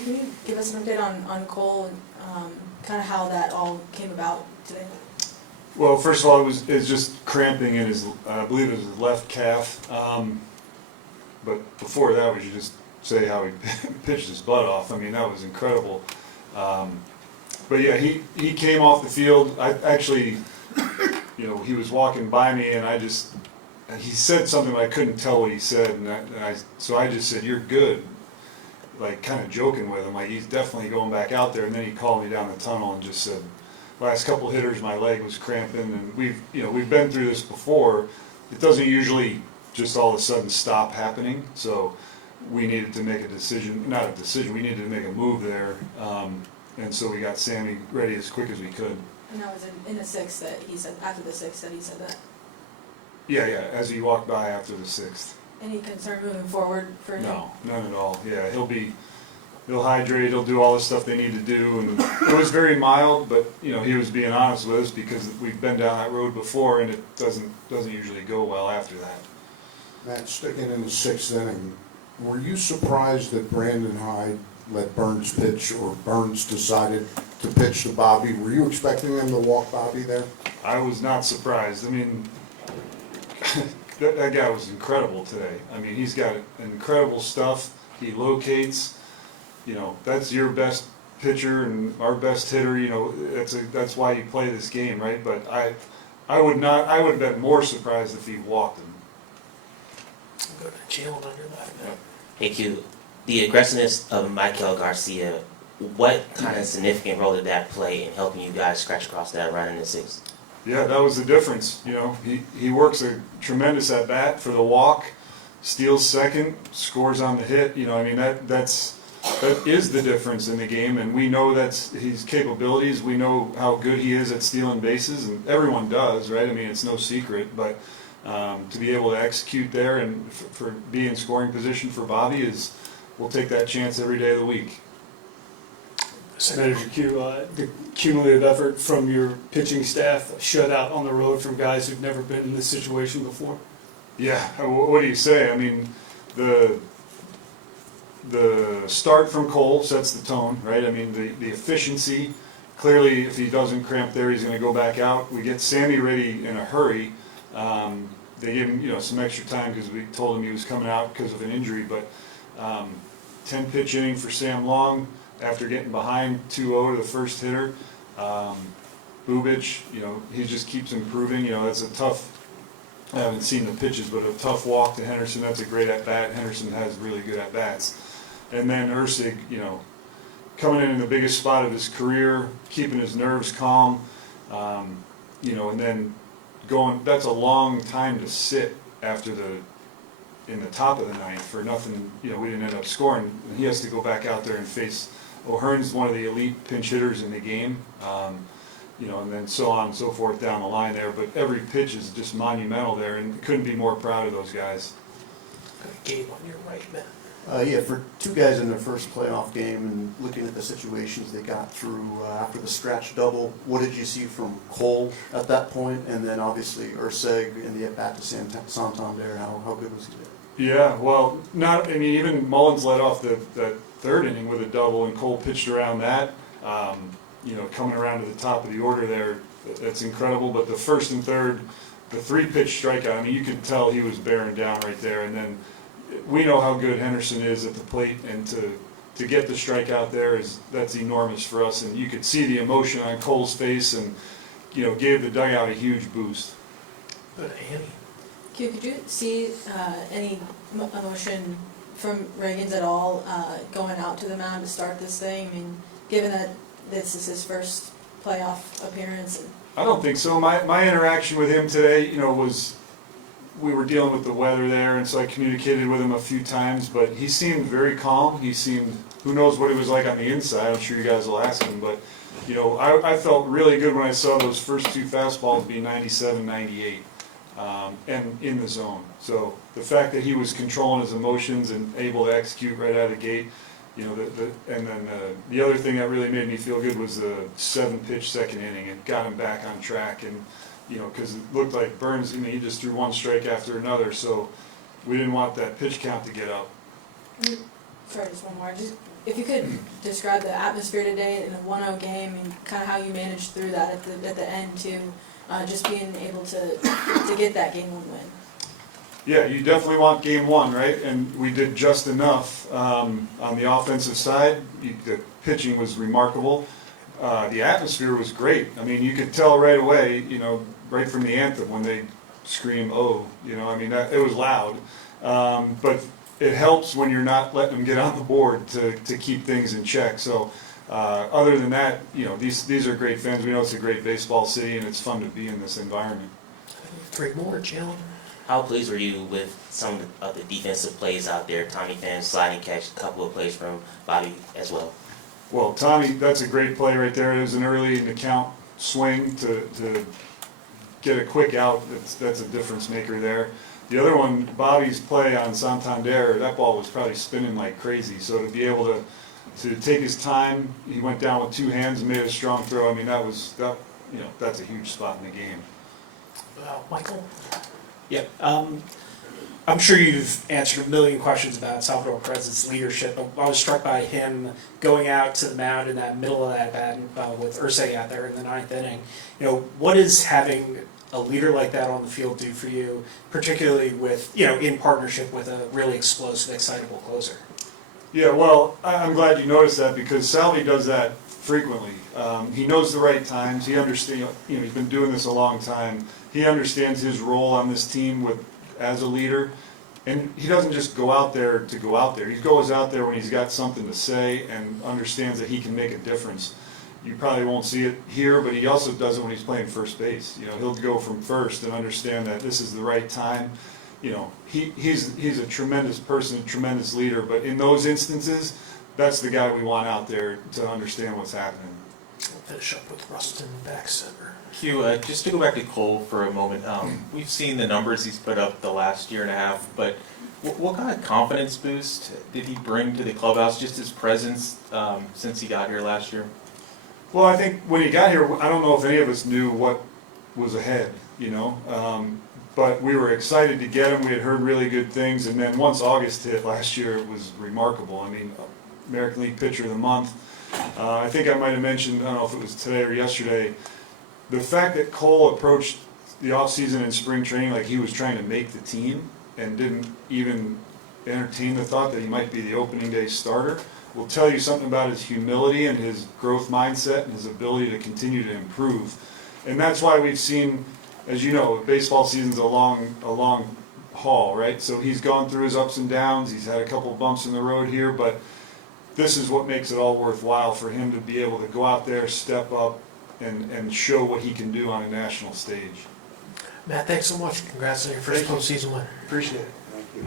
Can you give us an update on Cole and kind of how that all came about today? Well, first of all, it's just cramping in his, I believe it was his left calf. But before that, we should just say how he pitched his butt off. I mean, that was incredible. But yeah, he came off the field. I actually, he was walking by me, and he said something, but I couldn't tell what he said, so I just said, "You're good," like kind of joking with him, like he's definitely going back out there. And then he called me down the tunnel and just said, "Last couple hitters, my leg was cramping," and we've been through this before. It doesn't usually just all of a sudden stop happening, so we needed to make a decision, not a decision, we needed to make a move there, and so we got Sammy ready as quick as we could. And that was in the sixth that he said, after the sixth that he said that. Yeah, as he walked by after the sixth. Any concern moving forward for him? No, none at all. Yeah, he'll hydrate, he'll do all the stuff they need to do, and it was very mild, but he was being honest with us because we've been down that road before, and it doesn't usually go well after that. Matt, sticking in the sixth inning, were you surprised that Brandon Hyde let Burns pitch, or Burns decided to pitch to Bobby? Were you expecting them to walk Bobby there? I was not surprised. I mean, that guy was incredible today. I mean, he's got incredible stuff. He locates. That's your best pitcher and our best hitter. That's why you play this game, right? But I would have been more surprised if he walked him. Go to jail on your left. Thank you. The aggressiveness of Michael Garcia, what kind of significant role did that play in helping you guys scratch across that run in the sixth? Yeah, that was the difference. He works a tremendous at bat for the walk, steals second, scores on the hit. That is the difference in the game, and we know that's his capabilities. We know how good he is at stealing bases, and everyone does, right? I mean, it's no secret, but to be able to execute there and for be in scoring position for Bobby we'll take that chance every day of the week. Senator Q, the cumulative effort from your pitching staff, a shutout on the road from guys who've never been in this situation before. Yeah, what do you say? I mean, the start from Cole sets the tone, right? I mean, the efficiency. Clearly, if he doesn't cramp there, he's going to go back out. We get Sammy ready in a hurry. They gave him, some extra time because we told him he was coming out because of an injury. But 10-pitch inning for Sam Long after getting behind 2-0 to the first hitter. Bubich, he just keeps improving. That's a tough. I haven't seen the pitches, but a tough walk to Henderson. That's a great at bat. Henderson has really good at bats. And then Ursig, coming in the biggest spot of his career, keeping his nerves calm, and then going. That's a long time to sit after in the top of the ninth for nothing. We didn't end up scoring. And he has to go back out there and face. O'Hearn's one of the elite pinch hitters in the game. And then so on and so forth down the line there. But every pitch is just monumental there, and couldn't be more proud of those guys. Gabe on your right, man. Yeah, for two guys in their first playoff game and looking at the situations they got through after the scratch double, what did you see from Cole at that point? And then obviously Ursig in the at-bat to Santander, how good was he there? Yeah, well, even Mullins led off that third inning with a double, and Cole pitched around that. Coming around to the top of the order there, that's incredible. But the first and third, the 3-pitch strikeout, you could tell he was bearing down right there. And then we know how good Henderson is at the plate, and to get the strikeout there that's enormous for us. And you could see the emotion on Cole's face, and gave the dugout a huge boost. Go to Annie. Q, could you see any emotion from Reagan's at all going out to the mound to start this thing? I mean, given that this is his first playoff appearance. I don't think so. My interaction with him today, was we were dealing with the weather there, and so I communicated with him a few times, but he seemed very calm. He seemed, who knows what he was like on the inside. I'm sure you guys will ask him, but I felt really good when I saw those first two fastballs be 97, 98, and in the zone. So the fact that he was controlling his emotions and able to execute right out of the gate, and then the other thing that really made me feel good was the 7-pitch second inning. It got him back on track, and because it looked like Burns, he just threw one strike after another, so we didn't want that pitch count to get up. Sorry, just one more. Just if you could describe the atmosphere today in a 1-0 game and kind of how you managed through that at the end too, just being able to get that game 1 win. Yeah, you definitely want game 1, right? And we did just enough on the offensive side. The pitching was remarkable. The atmosphere was great. I mean, you could tell right away, you know, right from the anthem when they scream, "Oh," you know, I mean, it was loud. But it helps when you're not letting them get on the board to keep things in check. So other than that, you know, these are great fans. We know it's a great baseball city, and it's fun to be in this environment. 3 more, Jalen. How pleased were you with some of the defensive plays out there? Tommy Pham's sliding catch, a couple of plays from Bobby as well. Well, Tommy, that's a great play right there. It was an early in the count swing to get a quick out. That's a difference maker there. The other one, Bobby's play on Santander, that ball was probably spinning like crazy. So to be able to take his time, he went down with 2 hands and made a strong throw. I mean, that's a huge spot in the game. Michael? Yep. I'm sure you've answered a million questions about Salvador Perez's leadership. I was struck by him going out to the mound in that middle of that bat with Ursay out there in the 9th inning. You know, what is having a leader like that on the field do for you, particularly with, you know, in partnership with a really explosive, excitable closer? Yeah, well, I'm glad you noticed that because Salvi does that frequently. He knows the right times. He understands. You know, he's been doing this a long time. He understands his role on this team as a leader, and he doesn't just go out there to go out there. He goes out there when he's got something to say and understands that he can make a difference. You probably won't see it here, but he also does it when he's playing first base. You know, he'll go from first and understand that this is the right time. You know, he's a tremendous person, a tremendous leader, but in those instances, that's the guy we want out there to understand what's happening. We'll finish up with Rustin, back center. Hugh, just to go back to Cole for a moment, we've seen the numbers he's put up the last year and a half, but what kind of confidence boost did he bring to the clubhouse, just his presence since he got here last year? Well, I think when he got here, I don't know if any of us knew what was ahead, you know, but we were excited to get him. We had heard really good things, and then once August hit last year, it was remarkable. I mean, American League Pitcher of the Month. I think I might have mentioned, I don't know if it was today or yesterday, the fact that Cole approached the offseason and spring training like he was trying to make the team and didn't even entertain the thought that he might be the opening day starter will tell you something about his humility and his growth mindset and his ability to continue to improve. And that's why we've seen, as you know, baseball season's a long haul, right? So he's gone through his ups and downs. He's had a couple bumps in the road here, but this is what makes it all worthwhile for him to be able to go out there, step up, and show what he can do on a national stage. Matt, thanks so much. Congrats on your first postseason win. Appreciate it. Thank you.